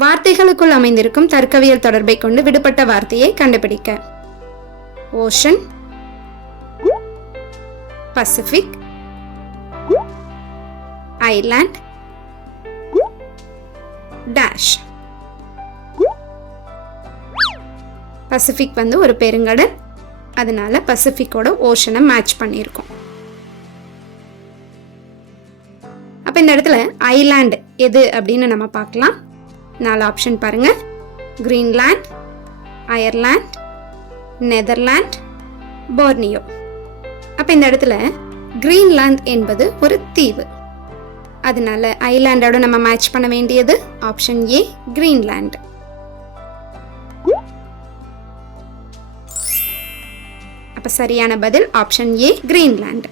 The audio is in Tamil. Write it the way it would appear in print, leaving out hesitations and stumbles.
வார்த்தைகளுக்குள் அமைந்திருக்கும் தர்க்கவியல் தொடர்பை கொண்டு விடுபட்ட வார்த்தையை கண்டுபிடிக்க. Ocean, Pacific, island, dash. Pacific ஒரு பெருங்கடல், அதனால பசிபிக்கோட ஓஷனை மேட்ச் பண்ணியிருக்கோம். அப்ப இந்த இடத்துல ஐலாண்ட் எது அப்படின்னு நம்ம பார்க்கலாம். 4 ஆப்ஷன் பாருங்க. Greenland, Ireland, Netherland, Borneo. அப்ப இந்த இடத்துல கிரீன்லாந்து என்பது ஒரு தீவு, அதனால ஐலாண்டோட நம்ம மேட்ச் பண்ண வேண்டியது ஆப்ஷன் ஏ, கிரீன்லாண்ட். அப்ப சரியான பதில் ஆப்ஷன் ஏ, கிரீன்லாண்ட்.